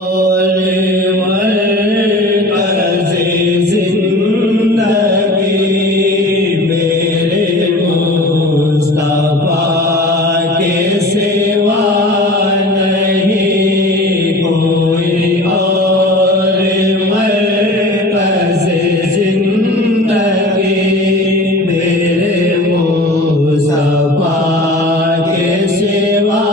और मरकज़े ज़िंदगी मेरे मुस्तफ़ा के सिवा नहीं कोई और। मरकज़े ज़िंदगी मेरे मुस्तफ़ा के सिवा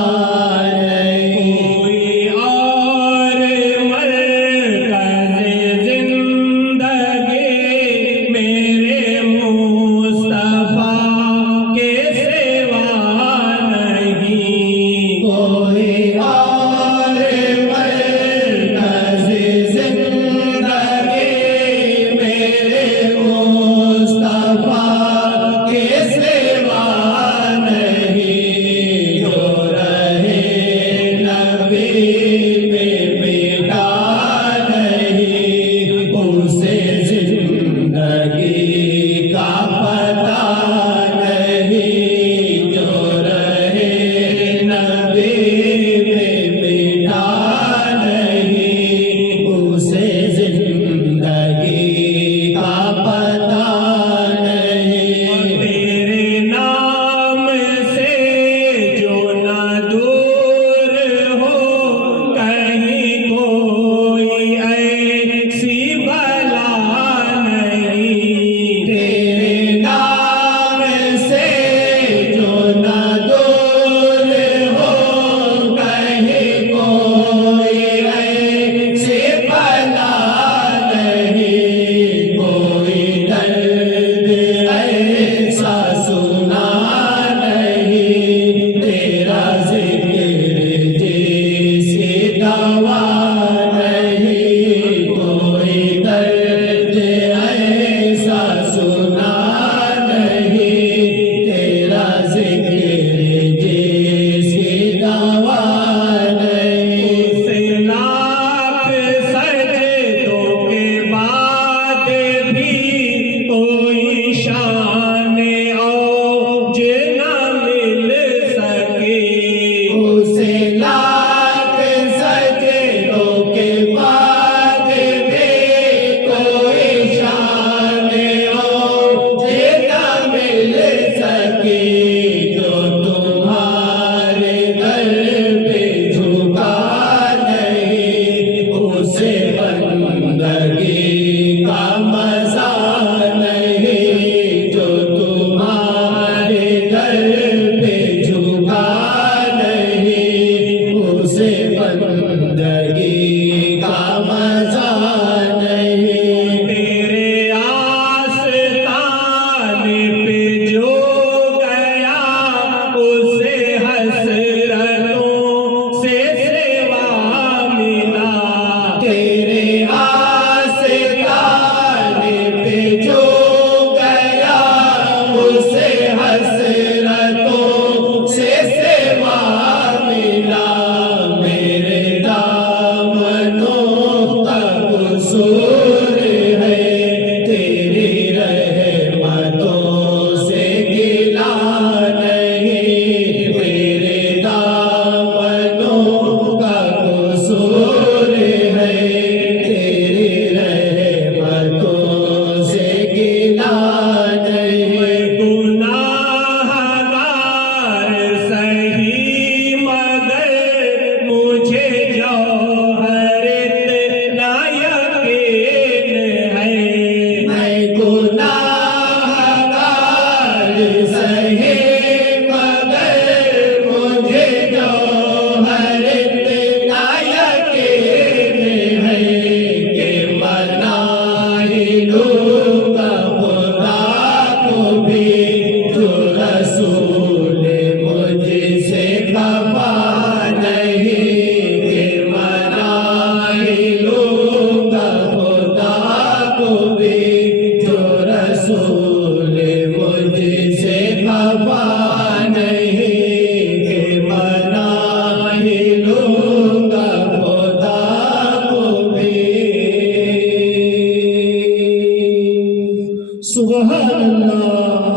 सुबहान अल्लाह।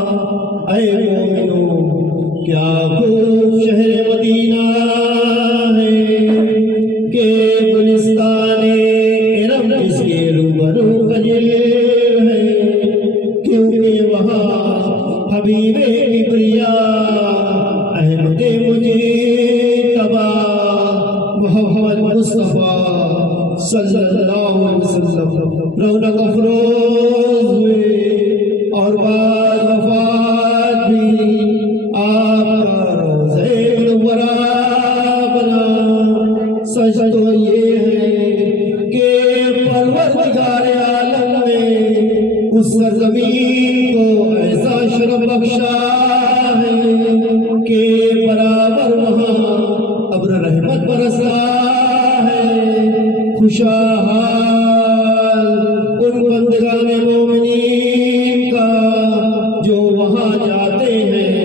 ऐ मोमिनो, क्या खूब शहर मदीना है कि गुलिस्तान मुस्तफा सल्लल्लाहु अलैहि वसल्लम रौनक अफरोज हुए और बाद वफात भी आपका रोज़े मुनव्वरा बना। सच तो ये है कि परवरदिगार आलम ने उस सरज़मीन को ऐसा शरफ बख्शा है कि बराबर वहाँ अब्र रहमत बरसता है। खुशहाल उन बंदगाने मोमिनीन का जो वहाँ जाते हैं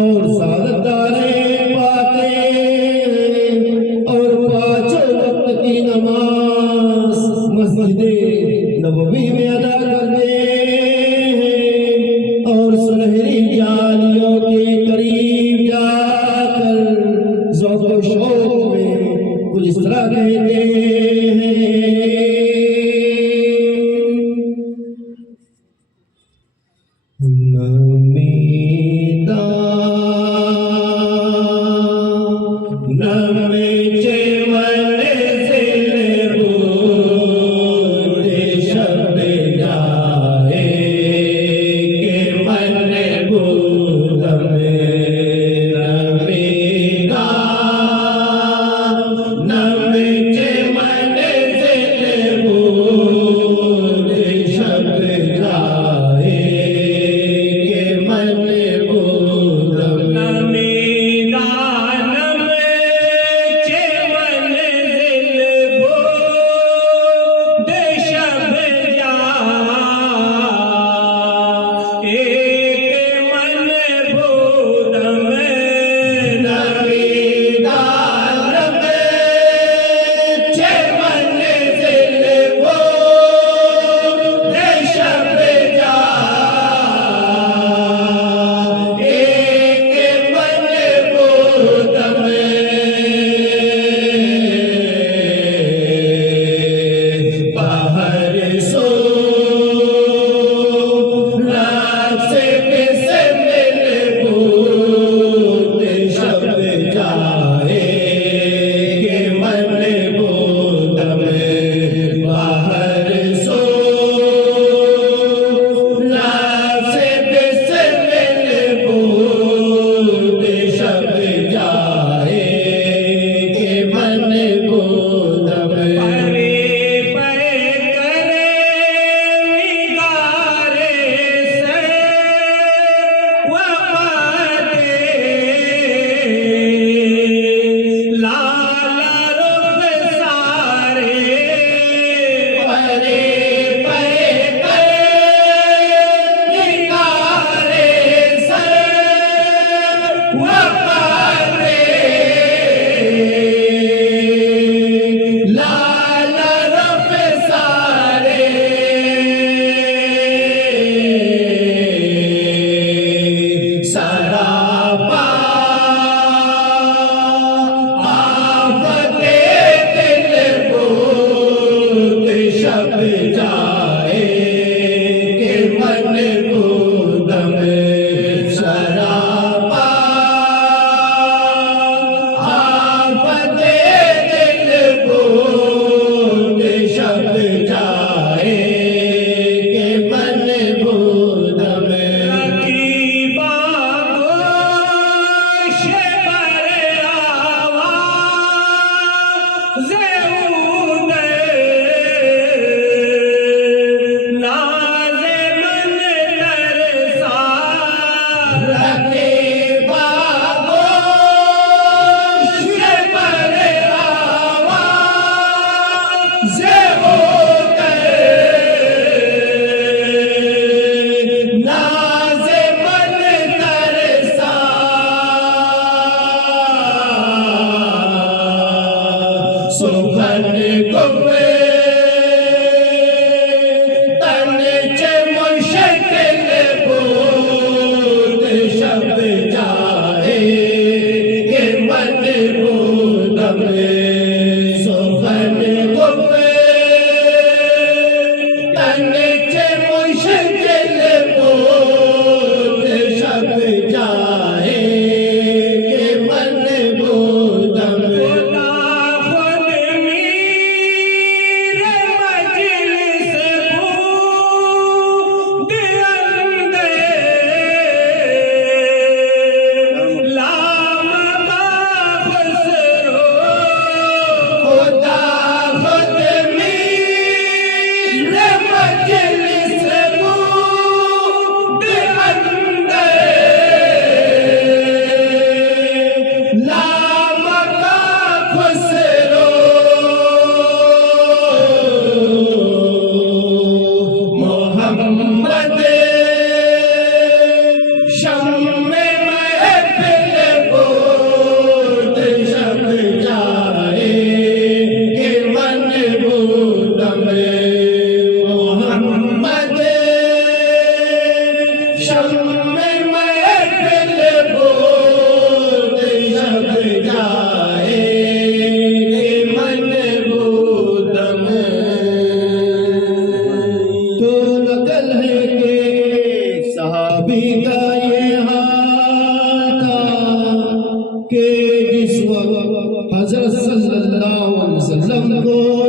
और सादतदारें पाते हैं और पांचों वक्त की नमाज मस्जिद नबवी में अदा करते हैं और सुनहरी जालियों के करीब जाकर ज़ौक़ व शौक़ में कुछ इस तरह कहते हैं। नमिता नमिचे मने से बूढ़े शब्द जाए के मने बूढ़ में नमिता नमिचे मने से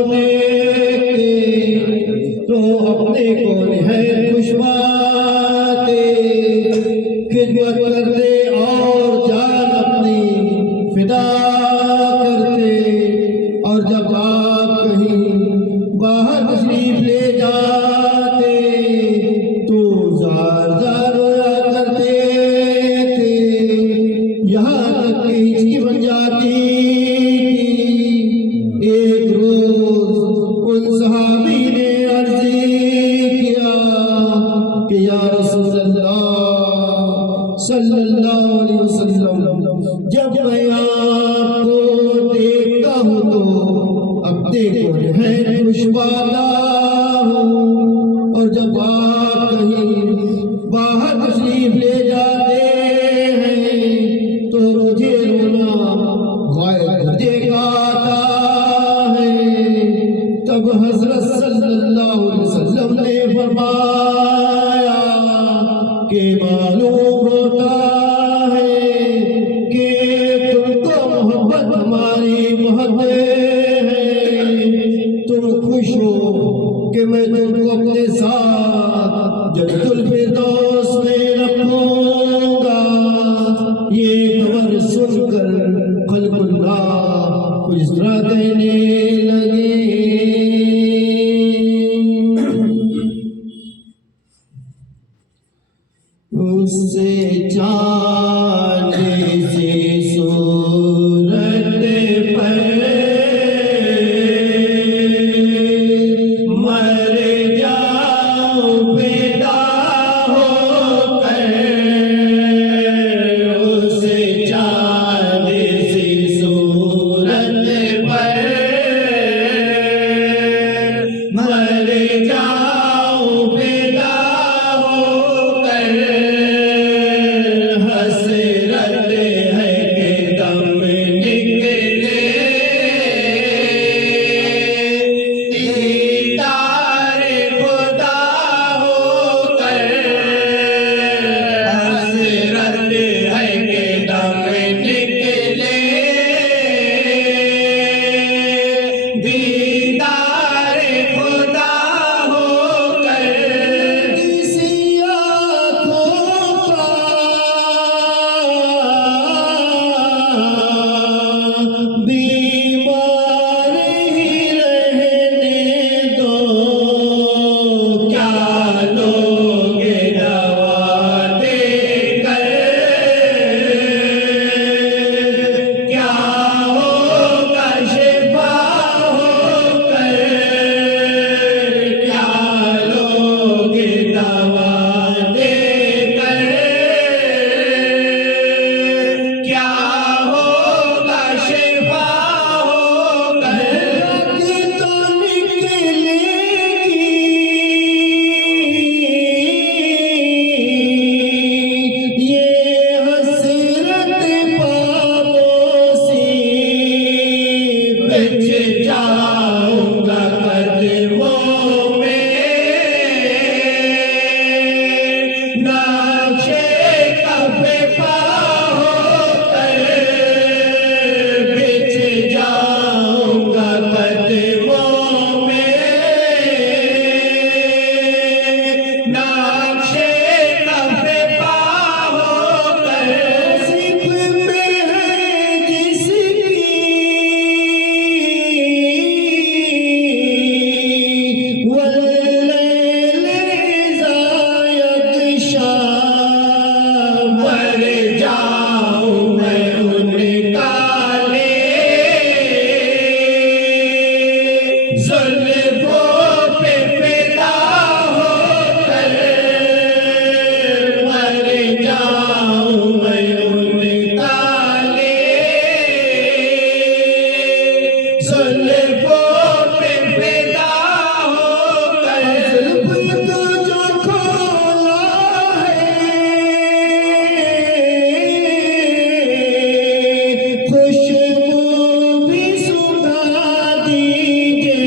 देखे तो अपने को निहायत खुशबाते खिदमत करते और जान अपनी फिदा करते। और जब आप कहीं बाहर तशरीफ ले जाते तो जार जार रोया करते थे, यहाँ तक कि हिचकी बन जाती थी। एक रोज उन सहाबी ने अर्ज किया कि या रसूलल्लाह सल्लल्लाहु अलैहि वसल्लम, जब मैं आपको देखता हूँ तो अपने को है खुशबादा हूँ, और जब आप कहीं बाहर तशरीफ ले जाते हैं तो मुझे रोना गायब देखा आता है। तब हजरत सल्लल्लाहु अलैहि वसल्लम ने फरमाया कि मालूम होता है कि तुमको मोहब्बत हमारी मोहब्बत है, तुम खुश हो कि मैं तुमको अपने साथ जन्नतुल फिरदौस में रखूंगा। ये खबर सुनकर खल्कुल्लाह कुछ इस तरह कहने लगे। उससे चांदी सी सूरत पर मर जाऊं फिदा होकर, उससे चांदी सी सूरत पर मर जाऊं फिदा होकर। हसरत है कि दम निकले दीदार खुदा होकर। हसरत है कि दम निकले दीदार खुदा होकर। किसी आँखों का बीमार ही रहने दो, क्या लोगे दवा देकर, क्या होगा शिफा होकर, क्या लोगे दवा देकर, क्या होगा शिफा होकर। रग तो निकलेगी ये हसरत पापोसी, बिछ जाऊंगा कदमों में नक्शे कफ़े पा होकर, बिछ जाऊंगा कदमों में नक्शे कफ़े पा होकर। सिर्फ में है जिसकी वल्लैल ज़ायद शाम, मर जाऊं मैं उनका ले ज़ुल्फ़ों पे फिदा होकर। मर जाऊं मैं उनका ले ज़ुल्फ़ों पे फिदा होकर। ज़ुल्फ़ को जो खोला है खुशबू भी सुखा दीजिए,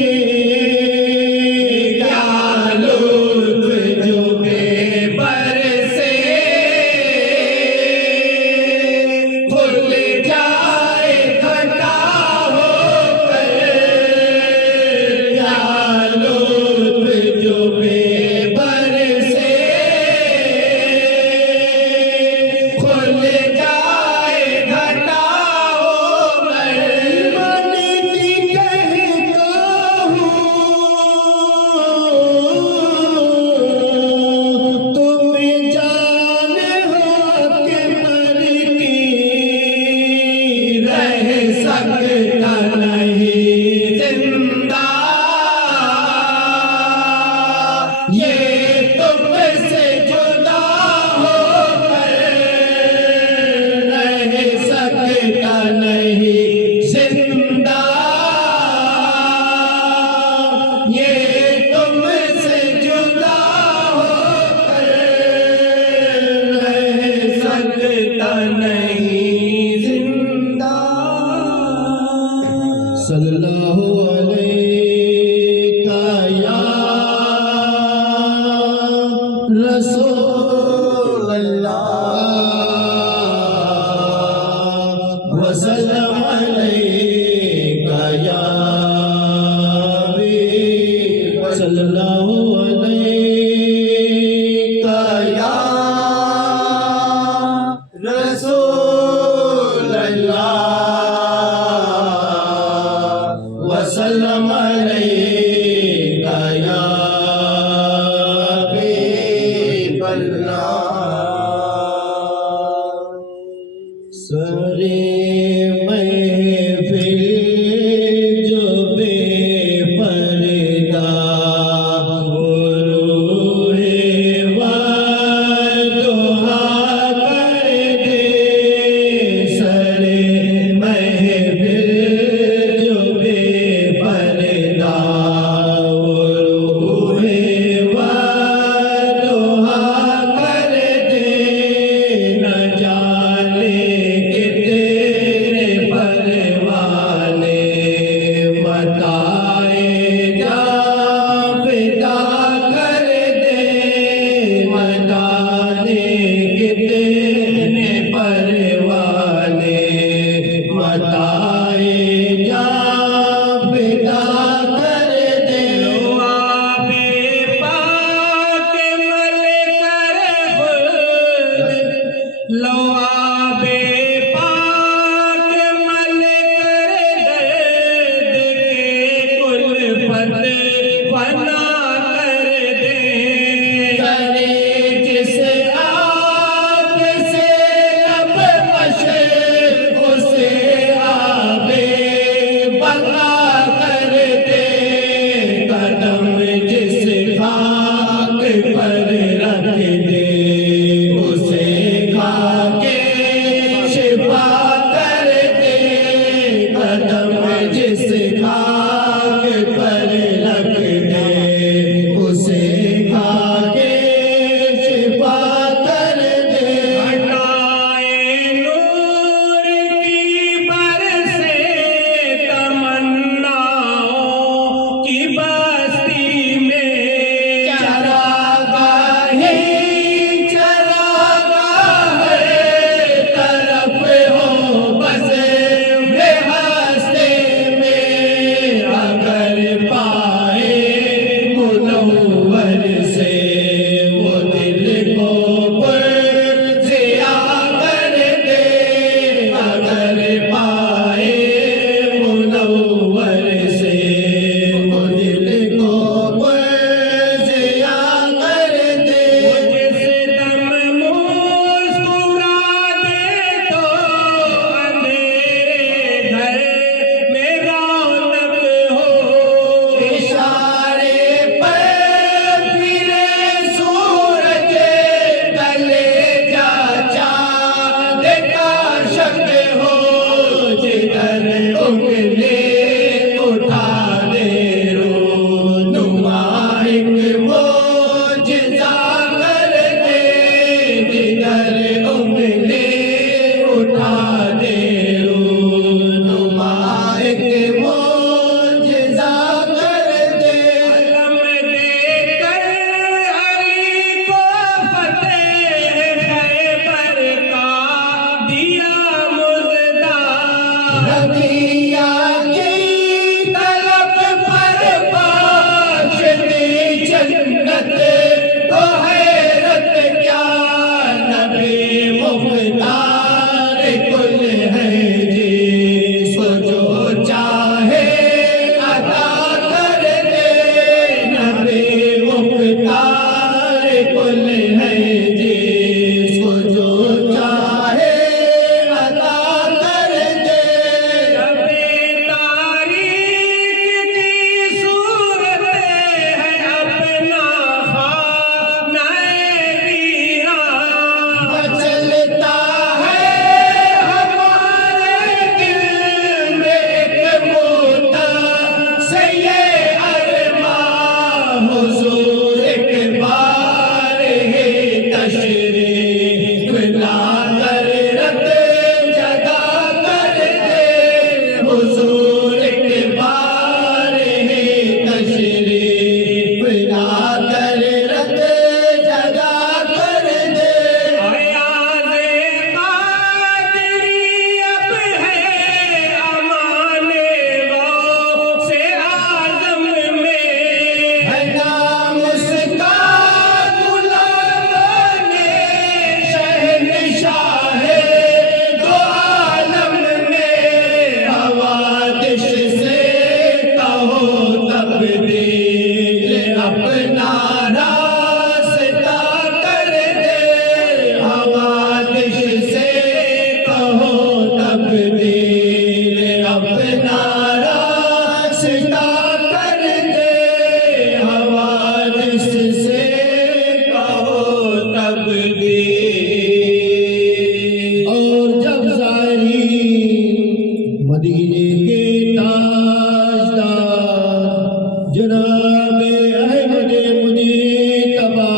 जनाब अहमद मुजीतबा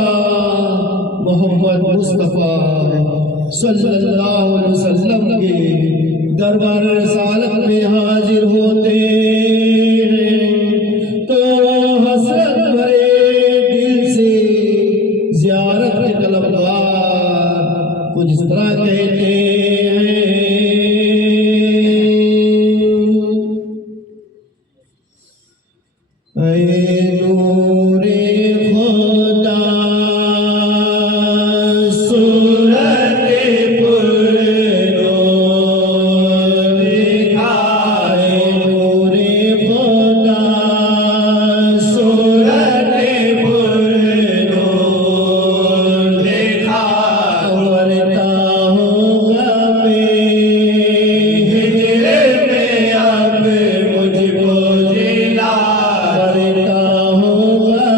मोहम्मद मुस्तफ़ा सल्लल्लाहु अलैहि वसल्लम के दरबार रिसालत में हाजिर होते हैं तो हसरत भरे दिल से ज़ियारत के तलबगार कुछ इस तरह कहते हैं। नूरे खुदा सूरत पुरनूर दिखाए, नूरे खुदा सूरत पुरनूर दिखाए, वरता होगा मैं हिजर में अब मुझको जिला, वरता होगा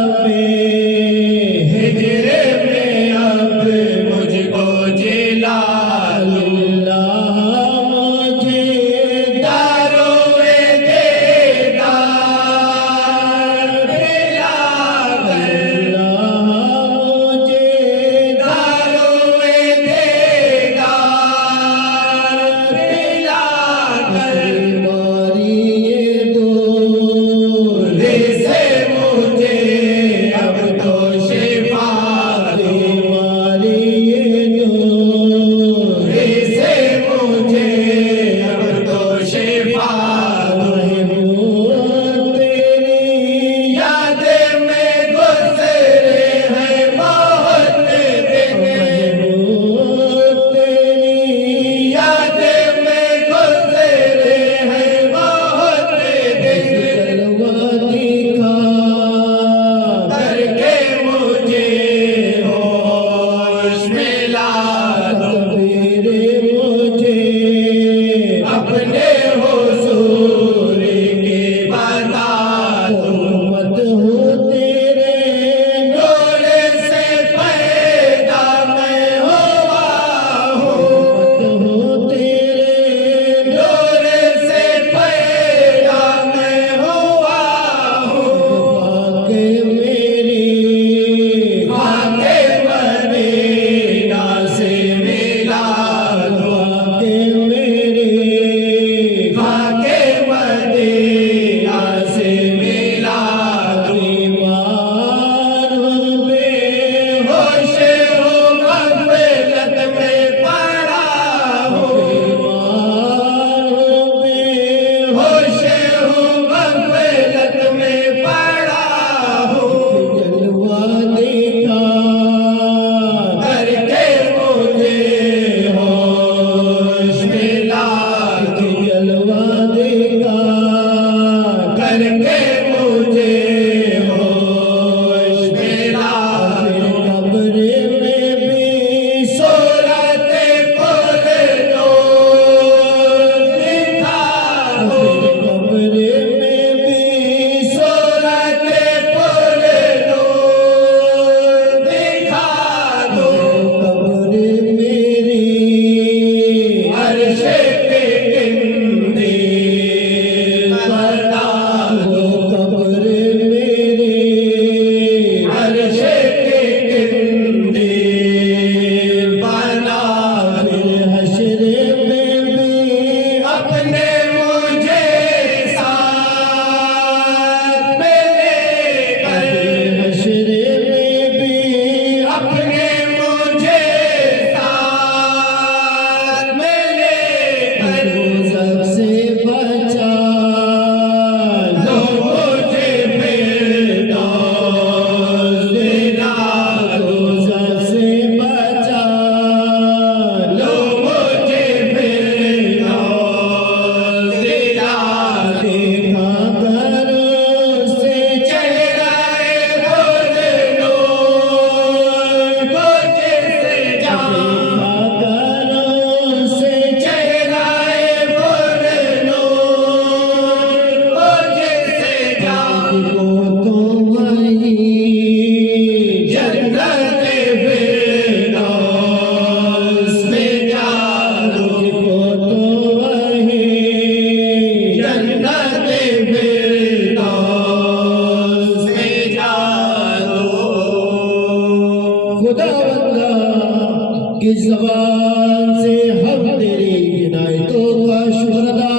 की ज़बान से हम तेरी इनायतों का शुक्र अदा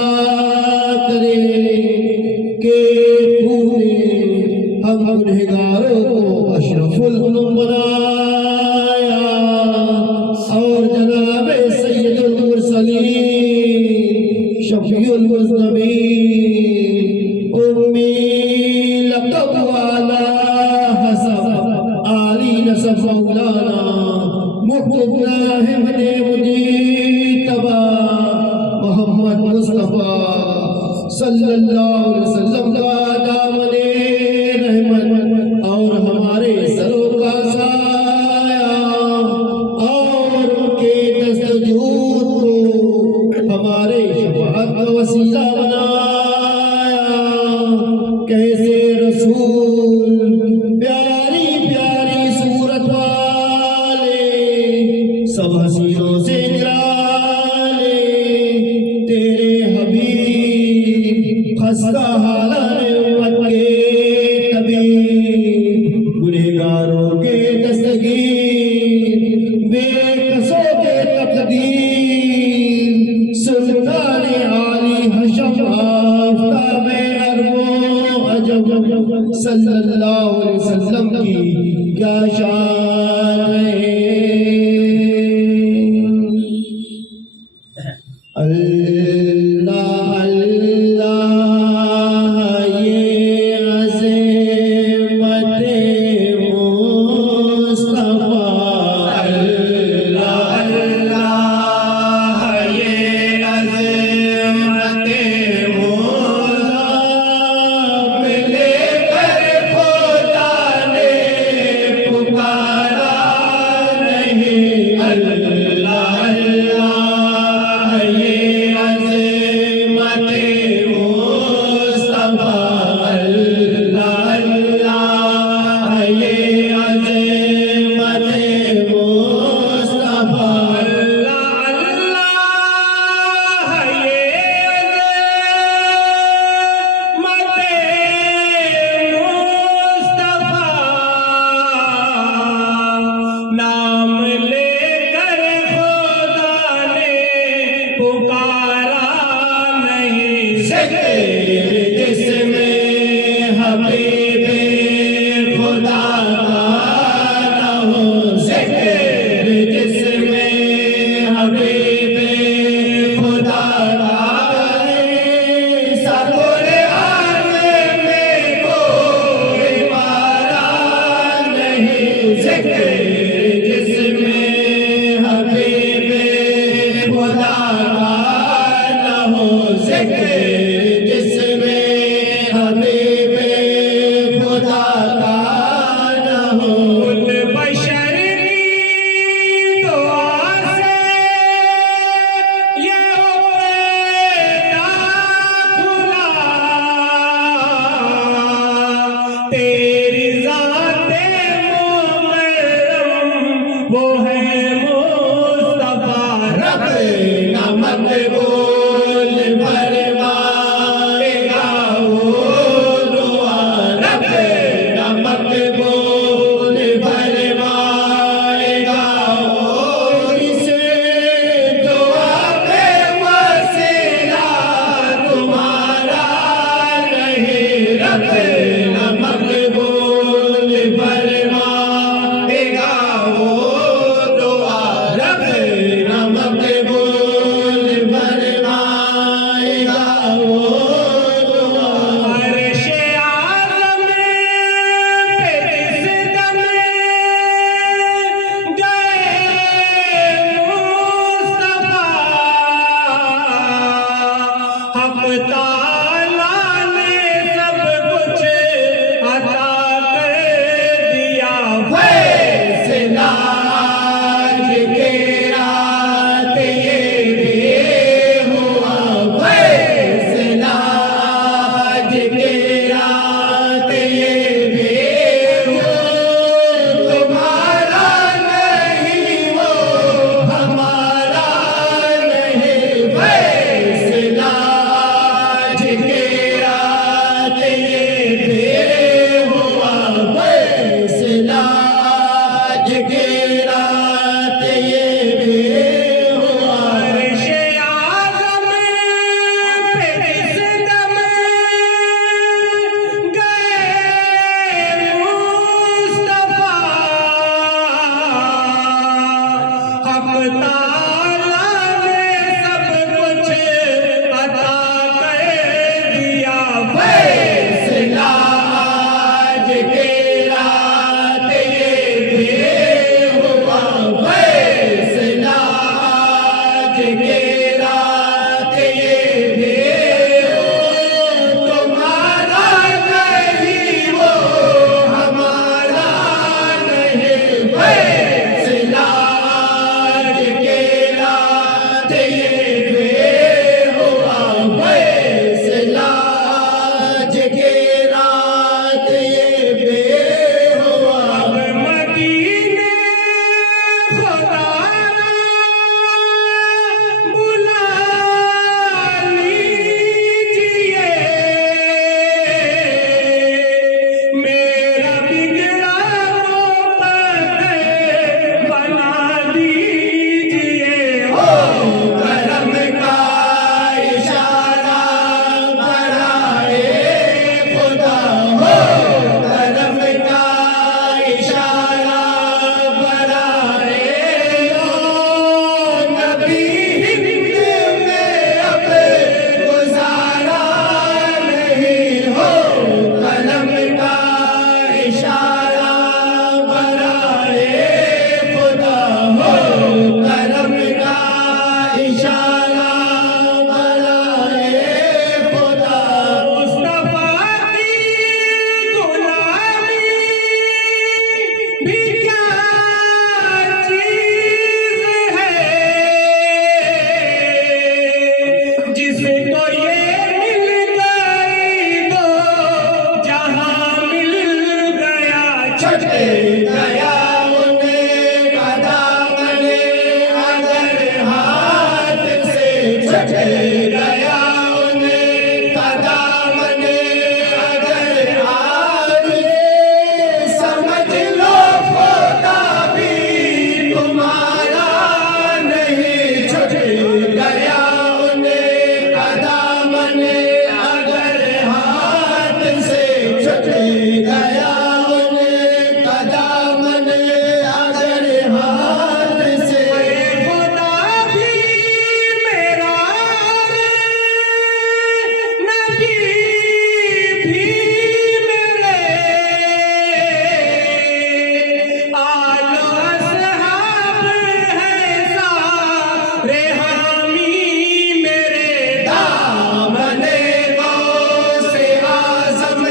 करें कि तूने हम गुनहगारों को अशरफुल उलूम बनाया और जनाब सैयदुल मुरसलीन शफीउल मुज़नबीन उम्मी लक़ब वाला हसन आली नसब मौलाना मुक़्तदा अहमद मुजीतबा मोहम्मद मुस्तफ़ा सल्लल्लाहु अलैहि वसल्लम का दामने रहमत और हमारे सरों का साया और उनके दस्तजूद को हमारे शफ़ाअत का वसीला बनाया। कैसे रसूल प्यारी प्यारी सूरत वाले सब हसीनों से निराले तेरे हबीब खस्ता हालात उम्मत के तबीब गुनहगारों के दस्तगीर बेकसों के तकदीर सुल्तान आली हशम आफ़ताब अरबो अजब सल्लल्लाहु अलैहि वसल्लम की क्या शान है। अल्लाह अल्लाह ये अज़मत मुस्तफ़ा अल्लाह अल्लाह ये अज़मत मुस्तफ़ा मिले कर खुदा ने पुकारा नहीं। अल्लाह अल्लाह ये अज़मत मुस्तफ़ा अल्लाह अल्लाह ये अज़मत मुस्तफ़ा अल्लाह अल्लाह ये अज़मत मुस्तफ़ा नाम लेकर खुदा ने पुकारा नहीं। ज़िक्र जिसमें हबीबे खुदा का न हो ज़िक्र जिसमें हबीबे खुदा का क़ुरआन में कोई मारा नहीं। ज़िक्र जिसमें हबीबे खुदा का न हो ज़िक्र जिसमें हबीबे खुदा का न हो। उन बशर की दुआ से ये पैदा खुला तेरी ज़ाते मुकर्रम वो है मुस्तफ़ा रब नमक बोल फरमाएगा वो दुआ रब नमक बोल फरमाएगा वो इसे दुआ पे वसीला तुम्हारा नहीं। रब नमक बोल फरमाएगा वो दुआ रब नमक बोल फरमाएगा वो दुआ। अर्शे आज़म पे जिस दम गए मुस्तफ़ा हक़ ताला ने सब कुछ अता कर दिया। फैसला आज के रात ये भी हुआ फैसला आज के रात ये भी हुआ तुम्हारा नहीं वो हमारा नहीं। फैसला आज के रात ये भी हुआ फैसला आज के रात ये भी छटे गया उन्हें कदामने अगर हाथ से छटे गया उन्हें कदामने अगर हाथ से समझ लो खोता भी तुम्हारा नहीं छटे गया उन्हें कदामने अगर हाथ से छटे गया उन्हें कदामने अगर हाथ से खुदा भी मेरा नबी भी मेरे आलो असहाब है सारे हामी मेरे दामने गौसे आज़म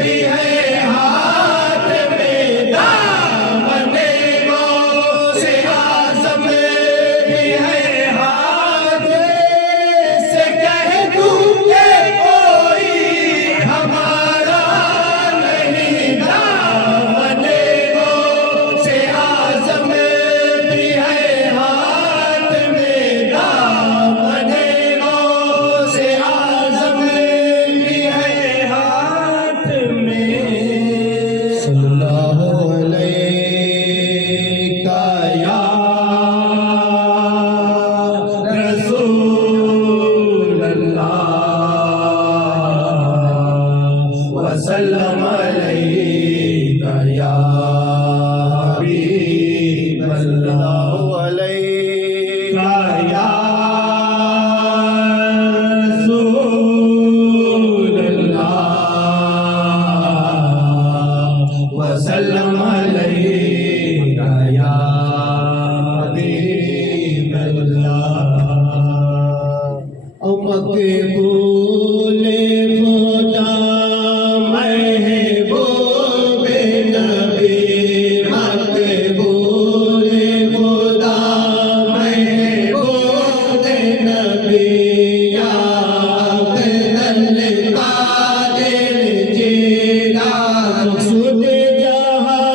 भी है हाथ में दामने गौसे आज़म भी है हाथ से कह दूं कि कोई हमारा नहीं दामने गौसे आज़म भी है हाथ में दामने गौसे आज़म भी है हाथ में सल्लल्लाहु अलैहि या रसूल अल्लाह वसल्लम अलैका या हबीब अल्लाह अलैका या रसूल अल्लाह वसल्लम अलैका या हबीब अल्लाह मकबूले खुदा महबूबे नबी मकबूले खुदा महबूबे नबी या अब्दुल कादिर जिलानी मक़सूद जहां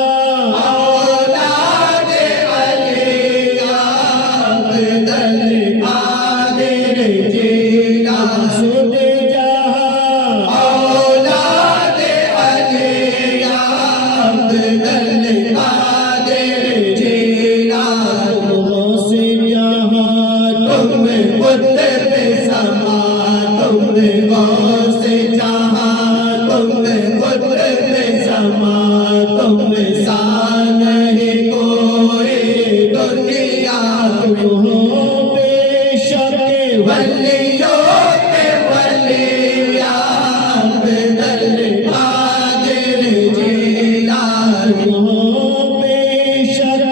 औलाद अली या अब्दुल कादिर जिलानी मक़सूद जहां औलाद अली या अब्दुल कादिर जिलानी गौसे जहां तुम कुतुब समा तुम गौसे जहां तुम कुतुब समा तुम सा नहीं कोई दुनिया तुम हो बेशक वलियों के वली या अब्दुल कादिर जिलानी हो बेशक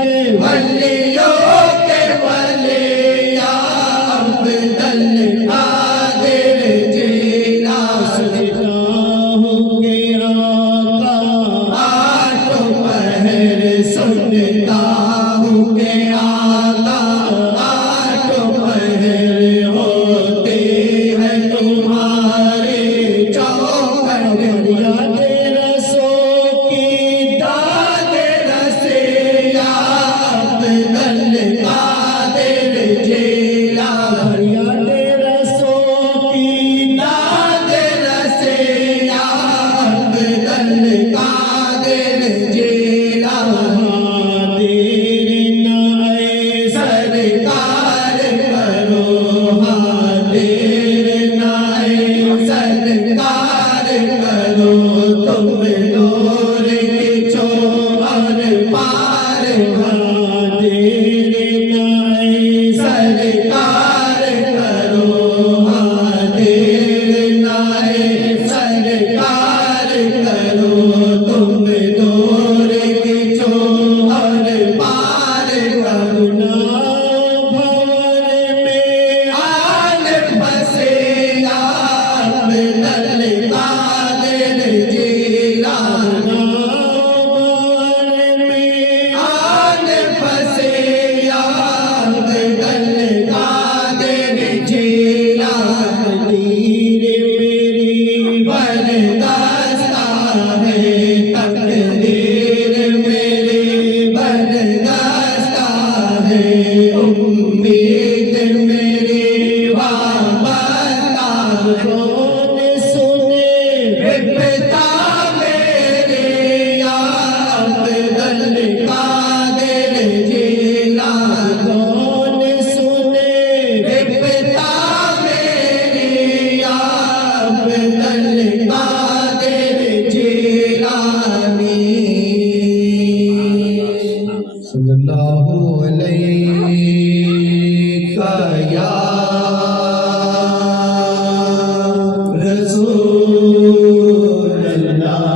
वलियों के वली या अब्दुल कादिर जिलानी होंगे आका आठों सल्लल्लाहु अलैहि या रसूल अल्लाह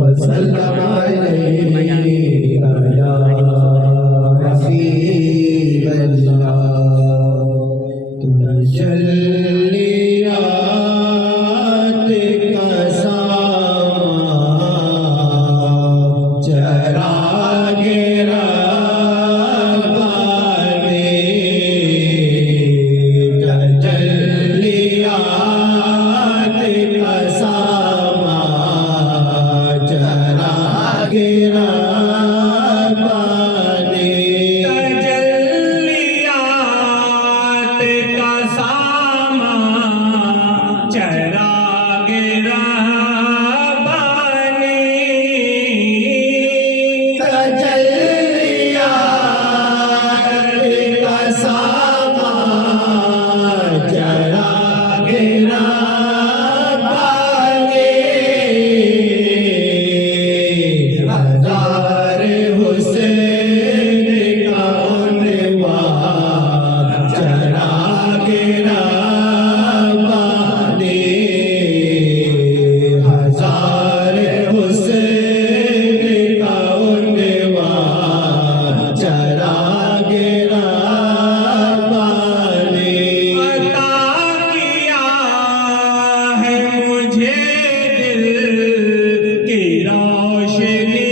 वसल्लम अलैहि या हबीब अल्लाह तजल्लियात का सामा चरागे रब्बानी तजल्लियात का सामा चरागे रब्बानी तजल्लियात का सामा चरागे रब्बानी तजल्लियात का सामा चरागे रब्बानी हजार हुसैन का उन्वान चरागे रब्बानी हजार हुसैन का उन्वान चरागे रब्बानी अता किया है मुझे दिल की रोशनी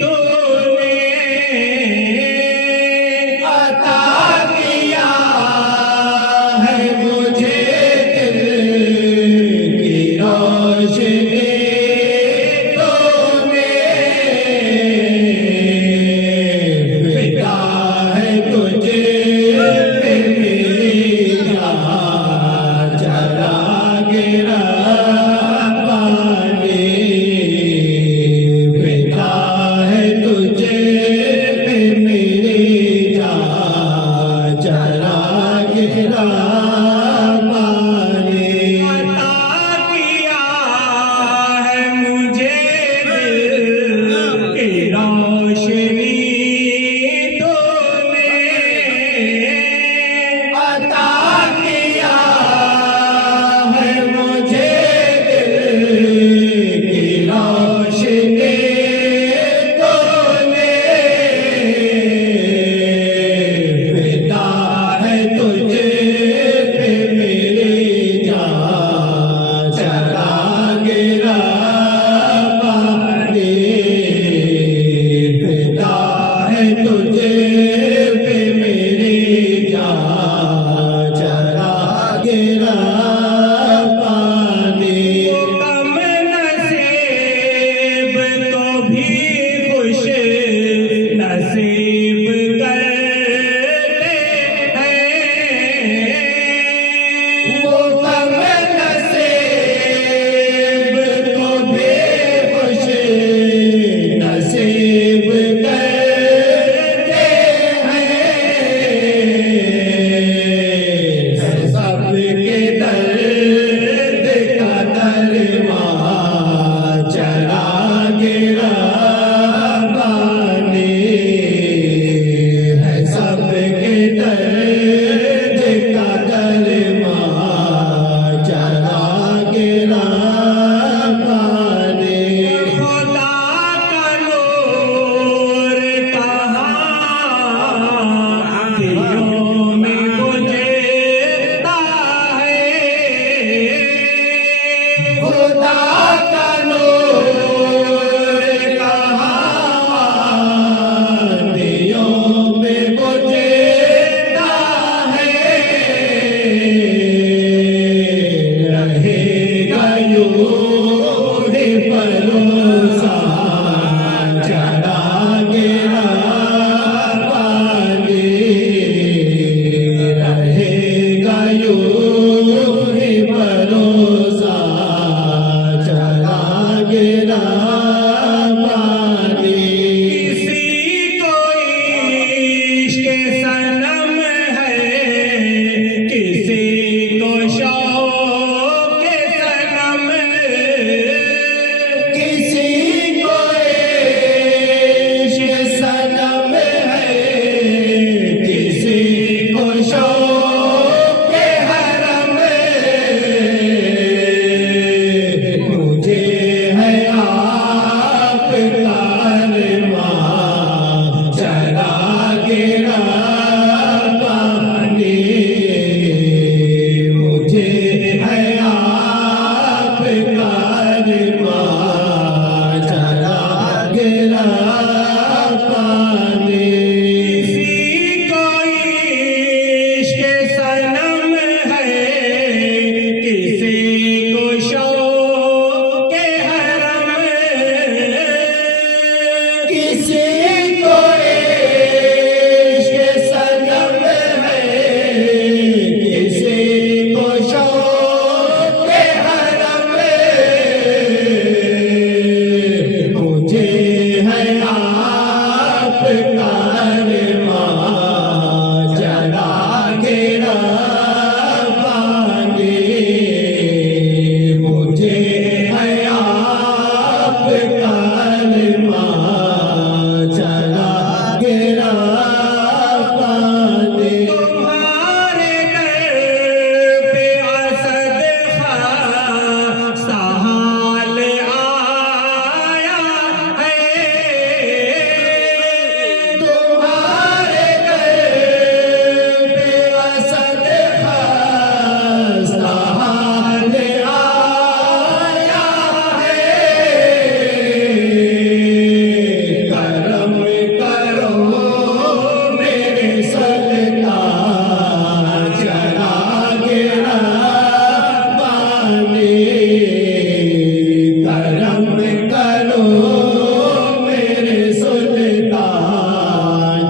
तूने अता किया है मुझे दिल की रोशनी तूने फिदा है तुझे पे मेरी जान चरागे रब्बानी फिदा है तुझे पे मेरी जान चरागे रब्बानी अता किया है मुझे दिल की रोशनी तूने अता किया है मुझे दिल की रोशनी तूने फिदा है तुझे पे मेरी जान चरागे रब्बानी फिदा है तुझे पे मेरी जान चरागे रब्बानी कम नसीब तो भी खुश नसीब करते हैं वो कम नसीब को भी खुश नसीब करते हैं सबके दर्द का दरमा चरागे रब्बानी है सबके दर्द का दरमा चरागे रब्बानी खुदा का नूर कहाँ दिलों में गुजरता है खुदा का नूर कहाँ दियों में गुजरता है रहेगा यूं ही भरोसा चरागे रब्बानी रहेगा यूं ही भरोसा चरागे रब्बानी किसी को इश्क सनम है किसी को शौक कारमा चला गिरा पानी किसी को इश्क सनम है, किसी को शौक हरम, किसी को इश्क सनम है, किसी को शौक हरम, मुझे है आपका अरमान चला गिरा पानी मुझे है आपका अरमान चला गिरा पानी तुम्हारे दर पे असद साल आया है, तुम्हारे घर पे असद साल आया है, करम करो मेरे सुल्तान चला गिरा पानी करम करो मेरे सुल्तान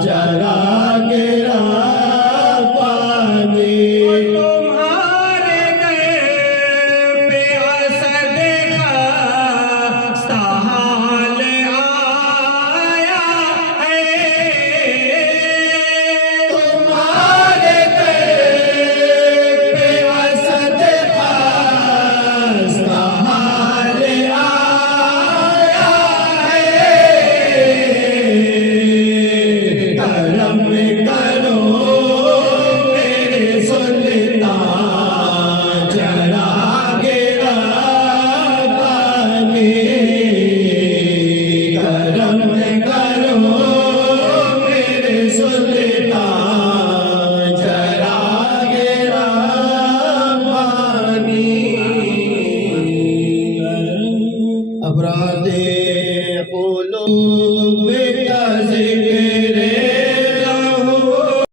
चला गिरा पानी तुम्हारे दर पे असद साल आया है, तुम्हारे घर पे असद साल आया है, करम करो मेरे सुल्तान चला गिरा पानी करम करो मेरे सुल्तान चला गिरा पानी अपराधे बोलो बेटा